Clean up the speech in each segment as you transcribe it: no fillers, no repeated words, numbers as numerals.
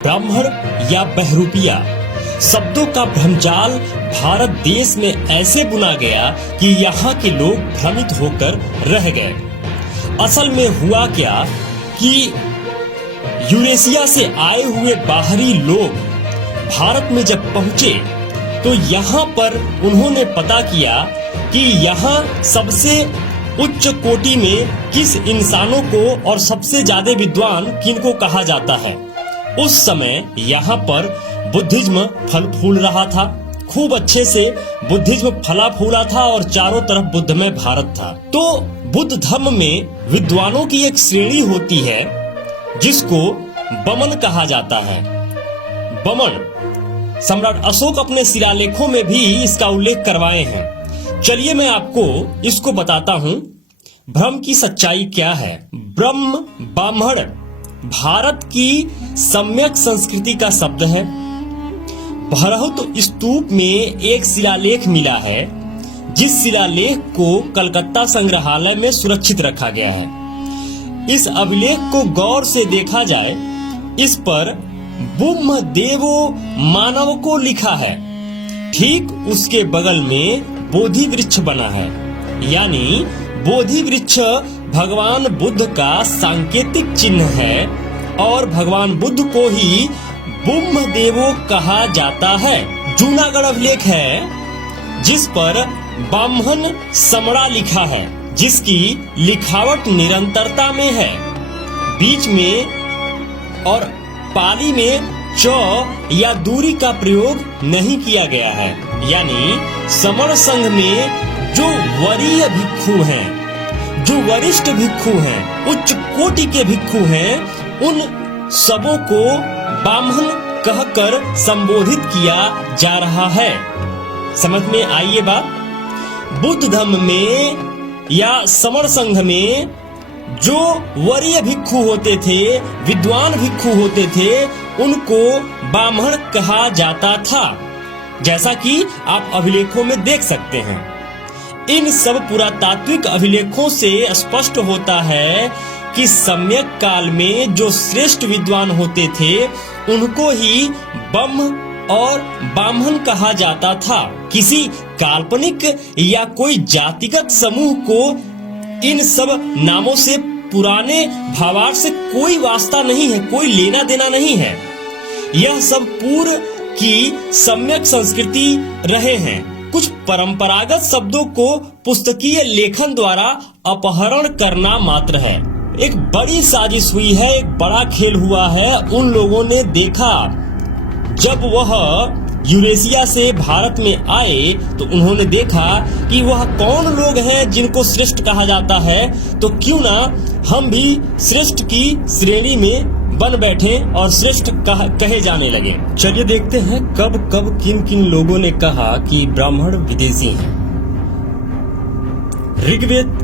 ब्राह्मण या बहरूपिया शब्दों का भ्रमजाल भारत देश में ऐसे बुना गया कि यहाँ के लोग भ्रमित होकर रह गए। असल में हुआ क्या कि यूरेशिया से आए हुए बाहरी लोग भारत में जब पहुंचे तो यहाँ पर उन्होंने पता किया कि यहाँ सबसे उच्च कोटि में किस इंसानों को और सबसे ज्यादा विद्वान किनको कहा जाता है। उस समय यहाँ पर बुद्धिज्म फल फूल रहा था, खूब अच्छे से बुद्धिज्म फला फूला था और चारों तरफ बुद्धमय भारत था। तो बुद्ध धर्म में विद्वानों की एक श्रेणी होती है जिसको बमन कहा जाता है। बमन सम्राट अशोक अपने शिलालेखों में भी इसका उल्लेख करवाए हैं। चलिए मैं आपको इसको बताता हूँ भ्रम की सच्चाई क्या है। ब्रह्म ब्राह्मण भारत की सम्यक संस्कृति का शब्द है। भरहुत स्तूप में एक शिलालेख मिला है जिस शिलालेख को कलकत्ता संग्रहालय में सुरक्षित रखा गया है। इस अभिलेख को गौर से देखा जाए, इस पर बुम्ह देवो मानव को लिखा है। ठीक उसके बगल में बोधि वृक्ष बना है, यानी बोधि वृक्ष भगवान बुद्ध का सांकेतिक चिन्ह है और भगवान बुद्ध को ही बुम्ह देवो कहा जाता है। जूनागढ़ अभिलेख है जिस पर ब्राह्मण समड़ा लिखा है, जिसकी लिखावट निरंतरता में है, बीच में और पाली में च या दूरी का प्रयोग नहीं किया गया है। यानी समण संघ में जो वरीय भिक्षु हैं, जो वरिष्ठ भिक्षु हैं, उच्च कोटि के भिक्षु हैं, उन सबों को ब्राह्मण कहकर संबोधित किया जा रहा है। समझ में आई ये बात? बुद्ध धर्म में या समण संघ में जो वरीय भिक्षु होते थे, विद्वान भिक्षु होते थे, उनको ब्राह्मण कहा जाता था, जैसा कि आप अभिलेखों में देख सकते हैं। इन सब पुरातात्विक अभिलेखों से स्पष्ट होता है कि सम्यक काल में जो श्रेष्ठ विद्वान होते थे उनको ही ब्रह्म और ब्राह्मण कहा जाता था। किसी काल्पनिक या कोई जातिगत समूह को इन सब नामों से पुराने भावार्थ से कोई वास्ता नहीं है, कोई लेना देना नहीं है। यह सब पूर्व की सम्यक संस्कृति रहे हैं। कुछ परंपरागत शब्दों को पुस्तकीय लेखन द्वारा अपहरण करना मात्र है। एक बड़ी साजिश हुई है, एक बड़ा खेल हुआ है। उन लोगों ने देखा जब वह यूरेशिया से भारत में आए तो उन्होंने देखा कि वह कौन लोग हैं जिनको श्रेष्ठ कहा जाता है, तो क्यों ना हम भी श्रेष्ठ की श्रेणी में बन बैठे और श्रेष्ठ कहे जाने लगे। चलिए देखते हैं कब कब किन किन लोगों ने कहा कि ब्राह्मण विदेशी हैं। ऋग्वेद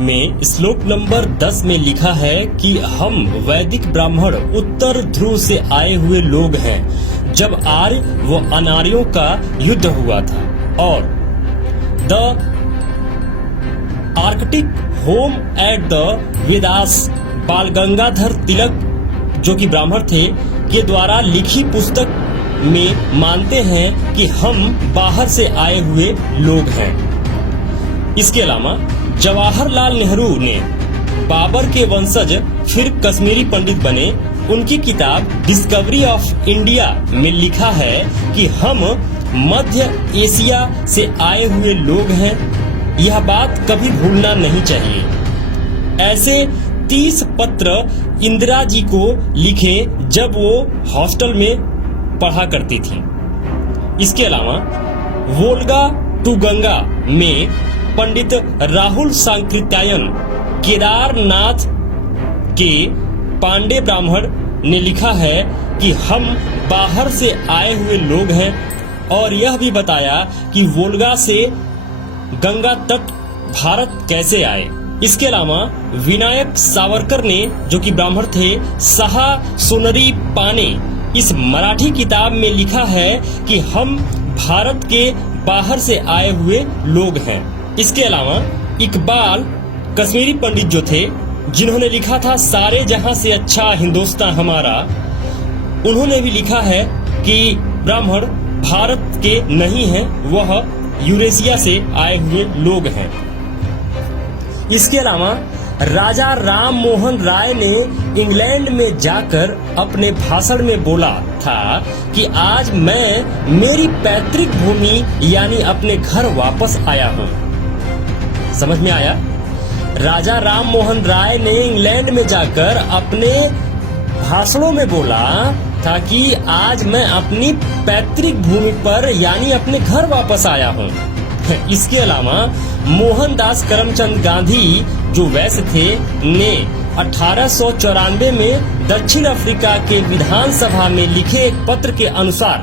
में श्लोक नंबर 10 में लिखा है कि हम वैदिक ब्राह्मण उत्तर ध्रुव से आए हुए लोग हैं, जब आर्य व अनार्यों का युद्ध हुआ था और the Arctic home at the Vedas बाल गंगाधर तिलक, जो कि ब्राह्मण थे, के द्वारा लिखी पुस्तक में मानते हैं कि हम बाहर से आए हुए लोग हैं। इसके अलावा जवाहरलाल नेहरू ने बाबर के वंशज फिर कश्मीरी पंडित बने। उनकी किताब डिस्कवरी ऑफ इंडिया में लिखा है कि हम मध्य एशिया से आए हुए लोग हैं। यह बात कभी भूलना नहीं चाहिए। ऐसे 30 पत्र इंदिरा जी को लिखे जब वो हॉस्टल में पढ़ा करती थी। इसके अलावा वोल्गा टू गंगा में पंडित राहुल सांकृत्यायन केदारनाथ के पांडे ब्राह्मण ने लिखा है कि हम बाहर से आए हुए लोग हैं और यह भी बताया कि वोल्गा से गंगा तट भारत कैसे आए। इसके अलावा विनायक सावरकर ने, जो कि ब्राह्मण थे, सहा सोनरी पाने इस मराठी किताब में लिखा है कि हम भारत के बाहर से आए हुए लोग हैं। इसके अलावा इकबाल कश्मीरी पंडित जो थे, जिन्होंने लिखा था सारे जहां से अच्छा हिंदुस्तान हमारा, उन्होंने भी लिखा है कि ब्राह्मण भारत के नहीं हैं, वह यूरेशिया से आए हुए लोग हैं। इसके अलावा राजा राम मोहन राय ने इंग्लैंड में जाकर अपने भाषण में बोला था कि आज मैं मेरी पैतृक भूमि यानी अपने घर वापस आया हूँ। समझ में आया? राजा राम मोहन राय ने इंग्लैंड में जाकर अपने भाषणों में बोला था कि आज मैं अपनी पैतृक भूमि पर यानी अपने घर वापस आया हूँ। इसके अलावा मोहनदास करमचंद गांधी जो वैश्य थे ने 1894 में दक्षिण अफ्रीका के विधानसभा में लिखे एक पत्र के अनुसार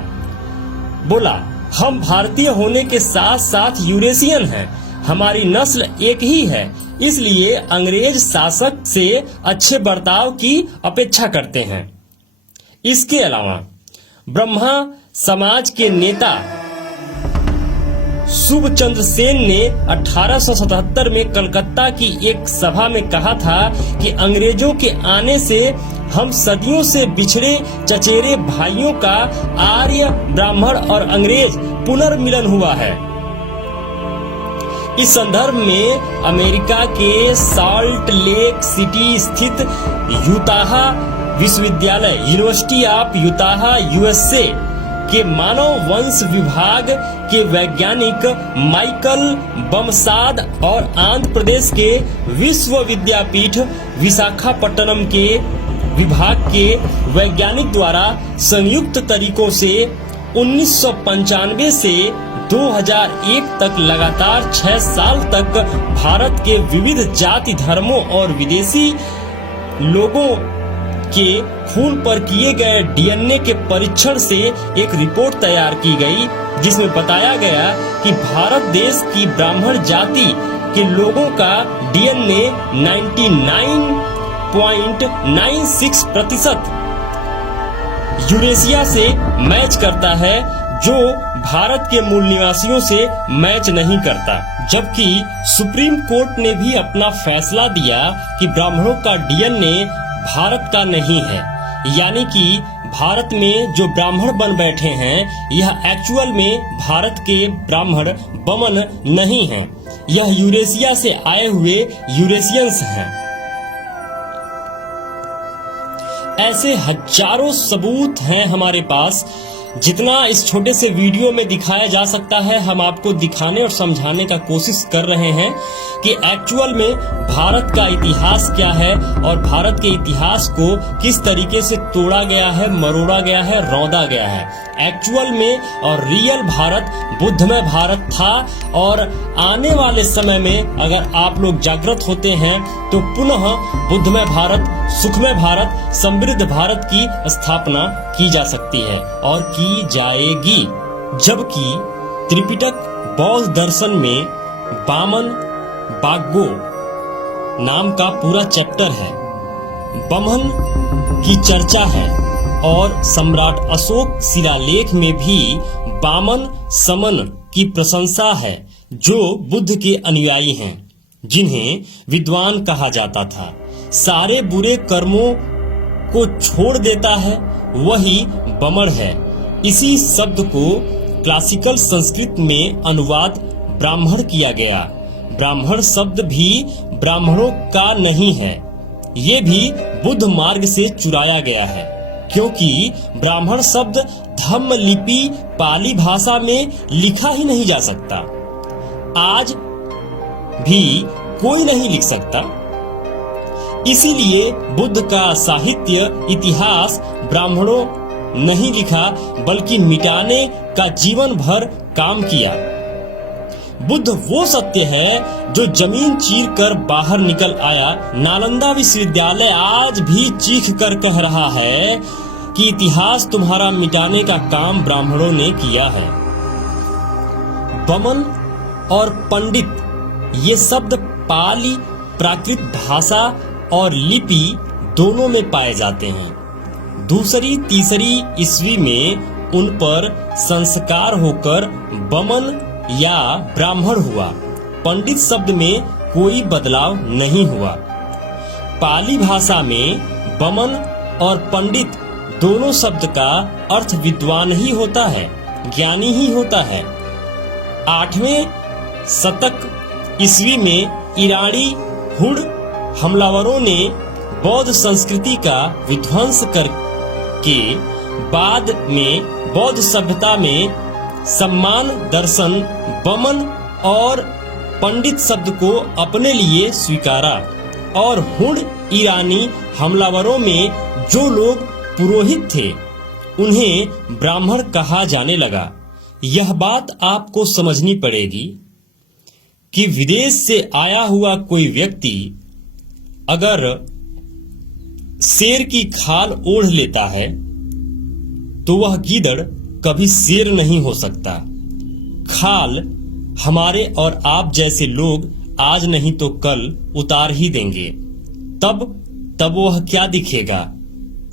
बोला, हम भारतीय होने के साथ साथ यूरेशियन हैं, हमारी नस्ल एक ही है, इसलिए अंग्रेज शासक से अच्छे बर्ताव की अपेक्षा करते हैं। इसके अलावा ब्रह्मा समाज के नेता शुभचंद्र सेन ने 1877 में कलकत्ता की एक सभा में कहा था कि अंग्रेजों के आने से हम सदियों से बिछड़े चचेरे भाइयों का आर्य ब्राह्मण और अंग्रेज पुनर्मिलन हुआ है। इस संदर्भ में अमेरिका के सॉल्ट लेक सिटी स्थित यूटाह विश्वविद्यालय यूनिवर्सिटी ऑफ यूटाह यूएसए के मानव वंश विभाग के वैज्ञानिक माइकल बमसाद और आंध्र प्रदेश के विश्व विद्यापीठ विशाखापट्टनम के विभाग के वैज्ञानिक द्वारा संयुक्त तरीकों से 1995 से 2001 तक लगातार 6 साल तक भारत के विविध जाति धर्मों और विदेशी लोगों के खून पर किए गए डीएनए के परीक्षण से एक रिपोर्ट तैयार की गई, जिसमें बताया गया कि भारत देश की ब्राह्मण जाति के लोगों का डीएनए 99.96% यूरेशिया से मैच करता है, जो भारत के मूल निवासियों से मैच नहीं करता। जबकि सुप्रीम कोर्ट ने भी अपना फैसला दिया कि ब्राह्मणों का डीएनए भारत का नहीं है, यानी कि भारत में जो ब्राह्मण बन बैठे हैं यह एक्चुअल में भारत के ब्राह्मण बमन नहीं हैं, यह यूरेशिया से आए हुए यूरेशियंस हैं। ऐसे हजारों सबूत हैं हमारे पास, जितना इस छोटे से वीडियो में दिखाया जा सकता है हम आपको दिखाने और समझाने का कोशिश कर रहे हैं कि एक्चुअल में भारत का इतिहास क्या है और भारत के इतिहास को किस तरीके से तोड़ा गया है, मरोड़ा गया है, रौंदा गया है। एक्चुअल में और रियल भारत बुद्धमय भारत था, और आने वाले समय में अगर आप लोग जागृत होते हैं तो पुनः बुद्धमय भारत, सुखमय भारत, समृद्ध भारत की स्थापना की जा सकती है और की जाएगी। जबकि त्रिपिटक बौद्ध दर्शन में बामन बाग्गो नाम का पूरा चैप्टर है, बमन की चर्चा है, और सम्राट अशोक शिलालेख में भी बामन समन की प्रशंसा है, जो बुद्ध के अनुयायी हैं, जिन्हें विद्वान कहा जाता था। सारे बुरे कर्मों को छोड़ देता है वही बमण है। इसी शब्द को क्लासिकल संस्कृत में अनुवाद ब्राह्मण किया गया। ब्राह्मण शब्द भी ब्राह्मणों का नहीं है, ये भी बुद्ध मार्ग से चुराया गया है, क्योंकि ब्राह्मण शब्द धम्म लिपि पाली भाषा में लिखा ही नहीं जा सकता, आज भी कोई नहीं लिख सकता। इसीलिए बुद्ध का साहित्य इतिहास ब्राह्मणों नहीं लिखा, बल्कि मिटाने का जीवन भर काम किया। बुद्ध वो सत्य है जो जमीन चीर कर बाहर निकल आया। नालंदा विश्वविद्यालय आज भी चीख कर कह रहा है कि इतिहास तुम्हारा मिटाने का काम ब्राह्मणों ने किया है। बमन और पंडित ये शब्द पाली प्राकृत भाषा और लिपि दोनों में पाए जाते हैं। दूसरी तीसरी ईस्वी में उन पर संस्कार होकर बमन या ब्राह्मण हुआ। पंडित शब्द में कोई बदलाव नहीं हुआ। पाली भाषा में बमन और पंडित दोनों शब्द का अर्थ विद्वान ही होता है, ज्ञानी ही होता है। 8वें शतक ईस्वी में ईरानी हुड़ हमलावरों ने बौद्ध संस्कृति का विध्वंस करके बाद में बौद्ध सभ्यता में सम्मान, दर्शन, बमन और पंडित शब्द को अपने लिए स्वीकारा और हुड़ ईरानी हमलावरों में जो लोग पुरोहित थे उन्हें ब्राह्मण कहा जाने लगा। यह बात आपको समझनी पड़ेगी कि विदेश से आया हुआ कोई व्यक्ति अगर शेर की खाल ओढ़ लेता है तो वह गीदड़ कभी शेर नहीं हो सकता। खाल हमारे और आप जैसे लोग आज नहीं तो कल उतार ही देंगे। तब वह क्या दिखेगा?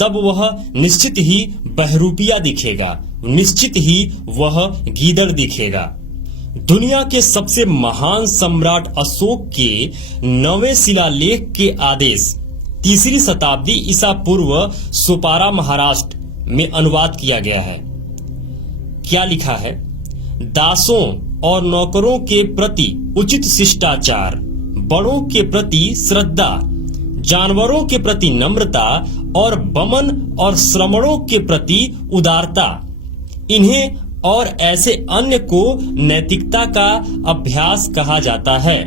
तब वह निश्चित ही बहरूपिया दिखेगा, निश्चित ही वह गीदड़ दिखेगा। दुनिया के सबसे महान सम्राट अशोक के 9वें शिलालेख के आदेश 3री शताब्दी ईसा पूर्व सोपारा महाराष्ट्र में अनुवाद किया गया है। क्या लिखा है? दासों और नौकरों के प्रति उचित शिष्टाचार, बड़ों के प्रति श्रद्धा, जानवरों के प्रति नम्रता और बमन और श्रमणों के प्रति उदारता, इन्हें और ऐसे अन्य को नैतिकता का अभ्यास कहा जाता है।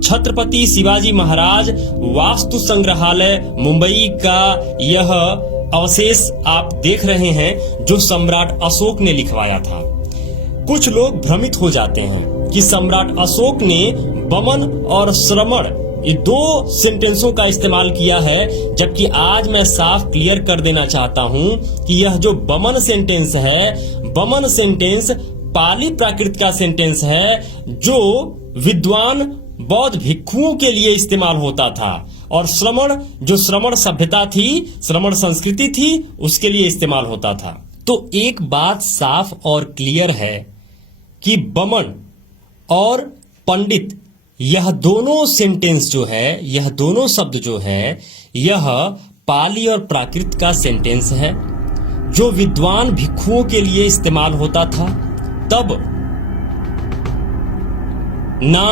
छत्रपति शिवाजी महाराज वास्तु संग्रहालय मुंबई का यह अवशेष आप देख रहे हैं जो सम्राट अशोक ने लिखवाया था। कुछ लोग भ्रमित हो जाते हैं कि सम्राट अशोक ने बमन और श्रमण ये 2 सेंटेंसों का इस्तेमाल किया है, जबकि आज मैं साफ क्लियर कर देना चाहता हूं कि यह जो बमन सेंटेंस है, बमन सेंटेंस पाली प्राकृत का सेंटेंस है जो विद्वान बौद्ध भिक्षुओं के लिए इस्तेमाल होता था, और श्रमण जो श्रमण सभ्यता थी, श्रमण संस्कृति थी, उसके लिए इस्तेमाल होता था। तो एक बात साफ और क्लियर है कि बमन और पंडित यह दोनों सेंटेंस जो है, यह दोनों शब्द जो है, यह पाली और प्राकृत का सेंटेंस है जो विद्वान भिक्षुओं के लिए इस्तेमाल होता था। तब ना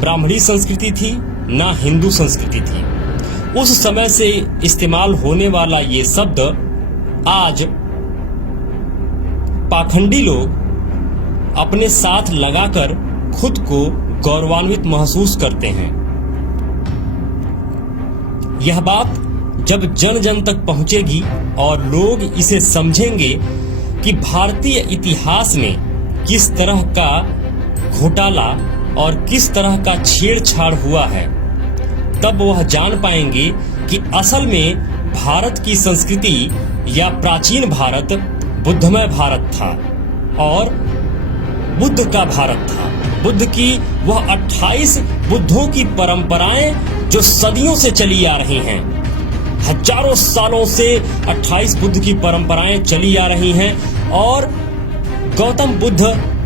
ब्राह्मणी संस्कृति थी ना हिंदू संस्कृति थी। उस समय से इस्तेमाल होने वाला ये शब्द आज पाखंडी लोग अपने साथ लगाकर खुद को गौरवान्वित महसूस करते हैं। यह बात जब जन जन तक पहुंचेगी और लोग इसे समझेंगे कि भारतीय इतिहास में किस तरह का घोटाला और किस तरह का छेड़छाड़ हुआ है, तब वह जान पाएंगे कि असल में भारत की संस्कृति या प्राचीन भारत बुद्धमय भारत था और बुद्ध का भारत था। बुद्ध की वह 28 बुद्धों की परंपराएं जो सदियों से चली आ रही हैं, हजारों सालों से 28 बुद्ध की परंपराएं चली आ रही हैं, और गौतम बुद्ध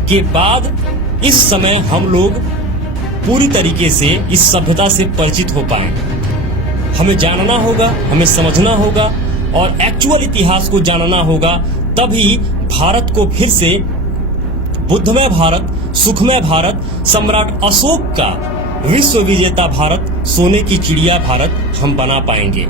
के बाद इस समय हम लोग पूरी तरीके से इस सभ्यता से परिचित हो पाए। हमें जानना होगा, हमें समझना होगा और एक्चुअल इतिहास को जानना होगा, तभी भारत को फिर से बुद्धमय भारत, सुखमय भारत, सम्राट अशोक का विश्व विजेता भारत, सोने की चिड़िया भारत हम बना पाएंगे।